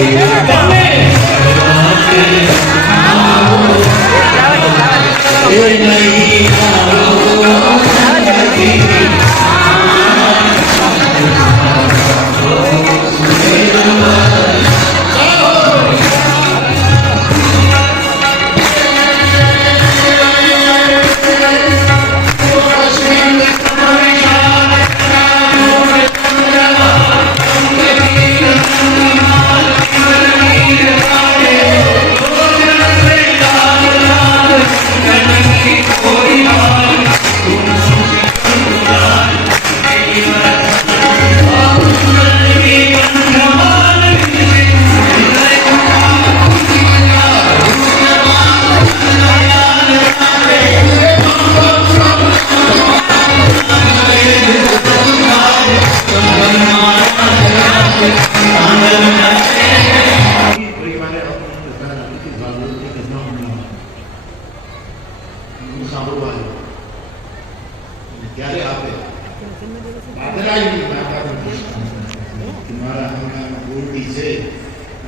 Thank you.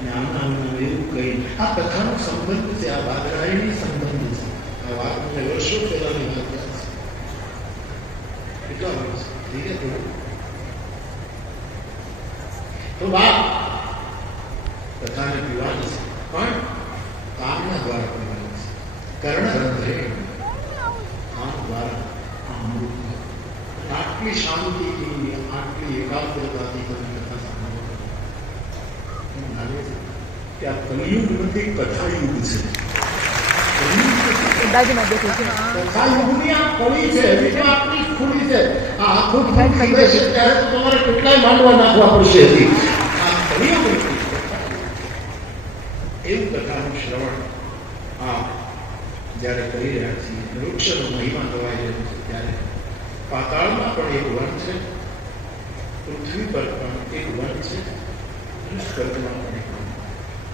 અને આમના હમણાં એવું કહી આ કથાનો સંબંધ છે આ બાદરાયણી સંબંધ છે આ વાત મને વર્ષો પહેલાની વાત યાદ છે કેટલા વર્ષ થઈ ગયા થોડું તો વાત કથાને પીવાની છે પણ કામના દ્વારા પીવાની છે કર્ણરંધ્રે કામ દ્વારા આ અમૃત આટલી શાંતિથી આટલી એકાગ્રતાથી તમે કથા સાંભળો એમ લાગે છે કે આ કલયુગ નથી કથાયુગ છે. કથાયુગની આ કળી છે હજી તો ખુલી છે. આ આખું ફૂટ છે ત્યારે તો તમારે કેટલાય માંડવા નાખવા પડશે હજી. આ કલિયુગ એવું કથાનું શ્રવણ આ જ્યારે કરી રહ્યા છીએ વૃક્ષનો મહિમા ગવાઈ રહ્યો છે ત્યારે પાતાળમાં પણ એક વન છે પૃથ્વી પર પણ એક વન છે સ્વર્ગમાં પણ એક વન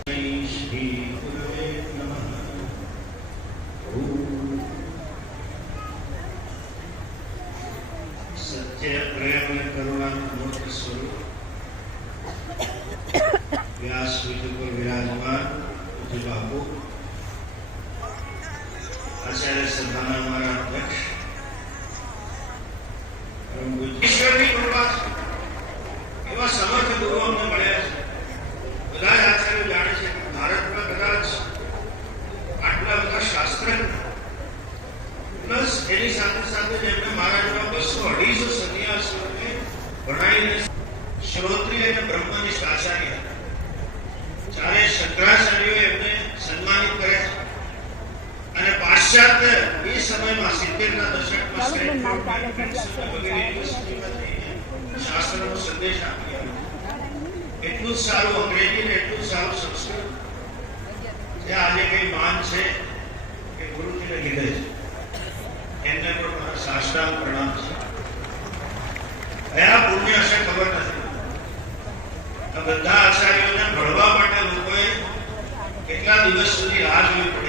છે. શ્રી ગુરવે નમઃ. ઓમ. સત્ય પ્રેમ અને કરુણા મૂર્ત સ્વરૂપ વ્યાસપીઠ વિરાજમાન પૂજ્ય બાપુ આચાર્ય સભાના અમારા અધ્યક્ષ. પરમ પૂજ્ય. શાસ્ત્રનો સંદેશ આપી આવ્યો. એટલું જ સારું અંગ્રેજી ને એટલું જ સારું સંસ્કૃત જે આજે કઈ માન છે કે ગુરુજીને લીધે છે એમને પણ મારા સાષ્ટાંગ પ્રણામ છે કયા પુણ્ય હશે ખબર નથી આ બધા આચાર્યોને ભળવા માટે લોકોએ કેટલા દિવસ સુધી રાહ જોવી પડે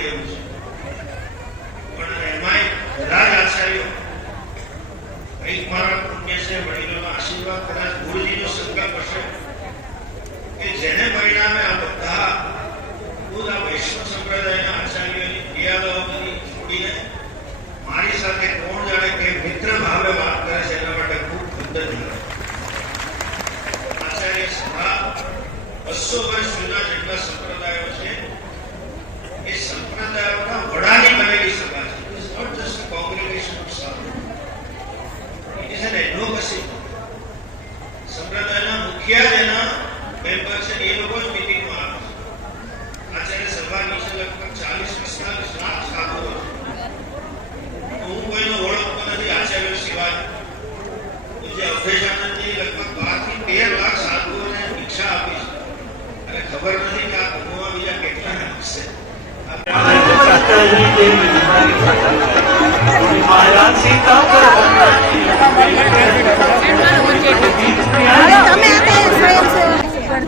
આવે છે આચાર્ય સભા લગભગ ચાલીસ પિસ્તાલીસ લાખ સાધુઓ છે હું કોઈનો ઓળખતો નથી આચાર્ય સિવાય પૂજ્ય અવધેશાનંદજી લગભગ બારથી તેર લાખ સાધુઓને દીક્ષા આપી અને ખબર નથી આ બીજા કેટલા સીતા હવે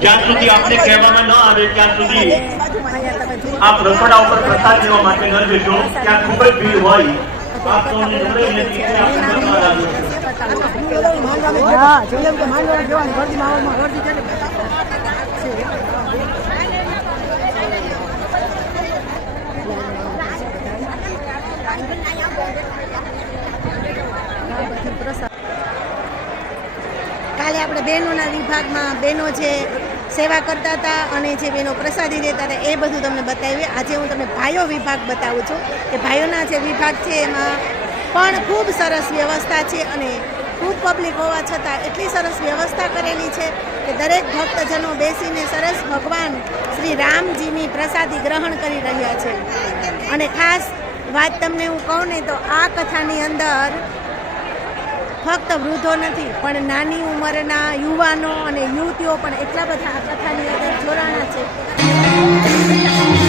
જ્યાં સુધી આપને કહેવામાં ન આવે ત્યાં સુધી. આપ રસોડા ઉપર પ્રસાદ લેવા માટે ન જજો. ત્યાં ખૂબ જ ભીડ હોય. આપ સૌને નમ્ર છે છે કાલે આપણે બહેનોના વિભાગમાં બહેનો જે સેવા કરતા હતા અને જે બહેનો પ્રસાદી દેતા હતા એ બધું તમને બતાવ્યું આજે હું તમને ભાઈઓ વિભાગ બતાવું છું કે ભાઈઓના જે વિભાગ છે એમાં પણ ખૂબ સરસ વ્યવસ્થા છે અને ખૂબ પબ્લિક હોવા છતાં એટલી સરસ વ્યવસ્થા કરેલી છે કે દરેક ભક્તજનો બેસીને સરસ ભગવાન શ્રી રામજીની પ્રસાદી ગ્રહણ કરી રહ્યા છે. અને ખાસ વાત તમને હું કહું ને તો આ કથાની અંદર ફક્ત વૃદ્ધો નથી, પણ નાની ઉંમરના યુવાનો અને યુવતીઓ પણ એટલા બધા આ કથાની અંદર જોડાણા છે.